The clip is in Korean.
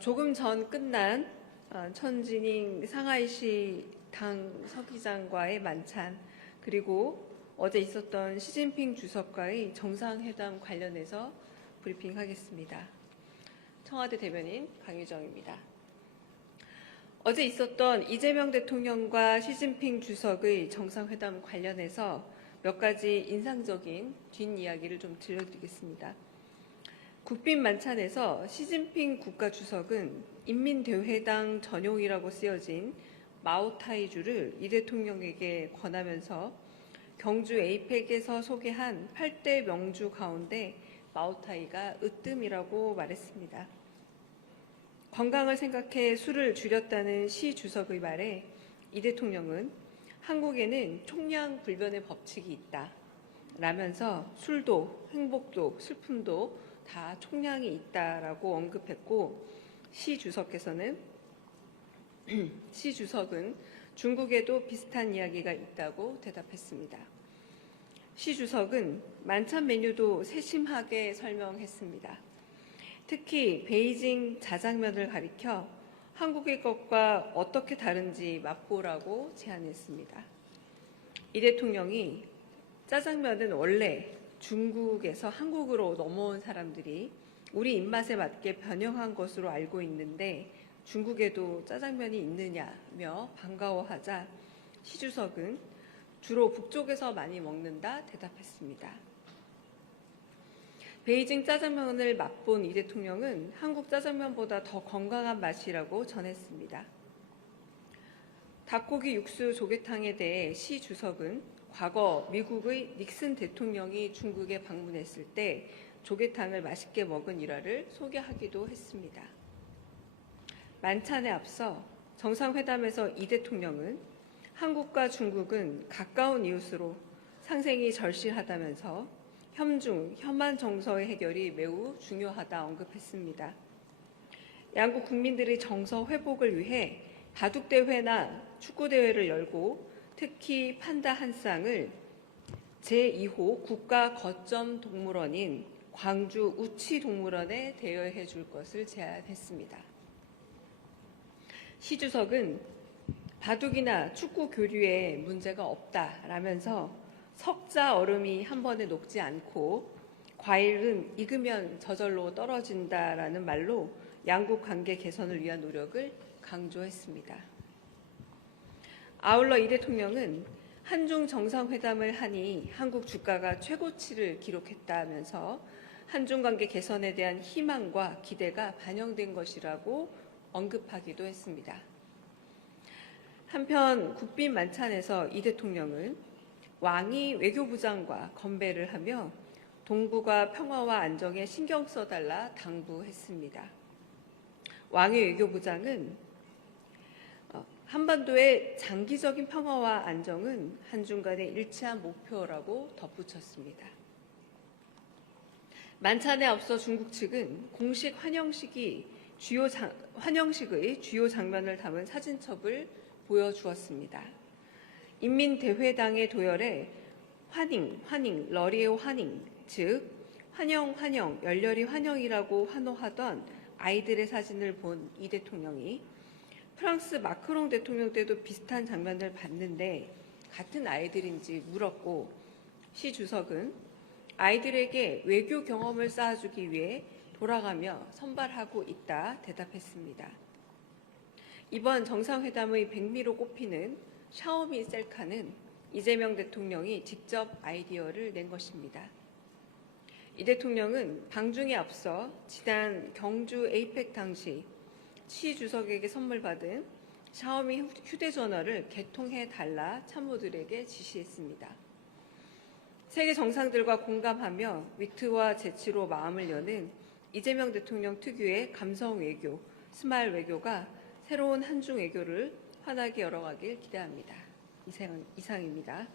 조금 전 끝난 천지닝 상하이시 당 서기장과의 만찬, 그리고 어제 있었던 시진핑 주석과의 정상회담 관련해서 브리핑하겠습니다. 청와대 대변인 강유정입니다. 어제 있었던 이재명 대통령과 시진핑 주석의 정상회담 관련해서 몇 가지 인상적인 뒷이야기를 좀 들려드리겠습니다. 국빈 만찬에서 시진핑 국가주석은 인민대회당 전용이라고 쓰여진 마오타이주를 이 대통령에게 권하면서 경주 에이펙에서 소개한 8대 명주 가운데 마오타이가 으뜸이라고 말했습니다. 건강을 생각해 술을 줄였다는 시 주석의 말에 이 대통령은 한국에는 총량불변의 법칙이 있다 라면서 술도 행복도 슬픔도 다 총량이 있다라고 언급했고, 시 주석은 중국에도 비슷한 이야기가 있다고 대답했습니다. 시 주석은 만찬 메뉴도 세심하게 설명했습니다. 특히 베이징 자장면을 가리켜 한국의 것과 어떻게 다른지 맛보라고 제안했습니다. 이 대통령이 짜장면은 원래 중국에서 한국으로 넘어온 사람들이 우리 입맛에 맞게 변형한 것으로 알고 있는데 중국에도 짜장면이 있느냐며 반가워하자 시 주석은 주로 북쪽에서 많이 먹는다 대답했습니다. 베이징 짜장면을 맛본 이 대통령은 한국 짜장면보다 더 건강한 맛이라고 전했습니다. 닭고기 육수 조개탕에 대해 시 주석은 과거 미국의 닉슨 대통령이 중국에 방문했을 때 조개탕을 맛있게 먹은 일화를 소개하기도 했습니다. 만찬에 앞서 정상회담에서 이 대통령은 한국과 중국은 가까운 이웃으로 상생이 절실하다면서 혐중, 혐한 정서의 해결이 매우 중요하다 언급했습니다. 양국 국민들의 정서 회복을 위해 바둑대회나 축구대회를 열고 특히 판다 한 쌍을 제2호 국가 거점 동물원인 광주 우치동물원에 대여해 줄 것을 제안했습니다. 시 주석은 바둑이나 축구 교류에 문제가 없다라면서 석자 얼음이 한 번에 녹지 않고 과일은 익으면 저절로 떨어진다라는 말로 양국 관계 개선을 위한 노력을 강조했습니다. 아울러 이 대통령은 한중 정상회담을 하니 한국 주가가 최고치를 기록했다면서 한중 관계 개선에 대한 희망과 기대가 반영된 것이라고 언급하기도 했습니다. 한편 국빈 만찬에서 이 대통령은 왕이 외교부장과 건배를 하며 동북아 평화와 안정에 신경 써달라 당부했습니다. 왕의 외교부장은 한반도의 장기적인 평화와 안정은 한중 간의 일치한 목표라고 덧붙였습니다. 만찬에 앞서 중국 측은 공식 환영식의 주요 장면을 담은 사진첩을 보여주었습니다. 인민대회당의 도열에 환영, 러리오 환영, 즉 환영, 열렬히 환영이라고 환호하던 아이들의 사진을 본 이 대통령이 프랑스 마크롱 대통령 때도 비슷한 장면을 봤는데 같은 아이들인지 물었고, 시 주석은 아이들에게 외교 경험을 쌓아주기 위해 돌아가며 선발하고 있다 대답했습니다. 이번 정상회담의 백미로 꼽히는 샤오미 셀카는 이재명 대통령이 직접 아이디어를 낸 것입니다. 이 대통령은 방중에 앞서 지난 경주 에이펙 당시 시 주석에게 선물 받은 샤오미 휴대전화를 개통해달라 참모들에게 지시했습니다. 세계 정상들과 공감하며 위트와 재치로 마음을 여는 이재명 대통령 특유의 감성 외교, 스마일 외교가 새로운 한중 외교를 환하게 열어가길 기대합니다. 이상입니다.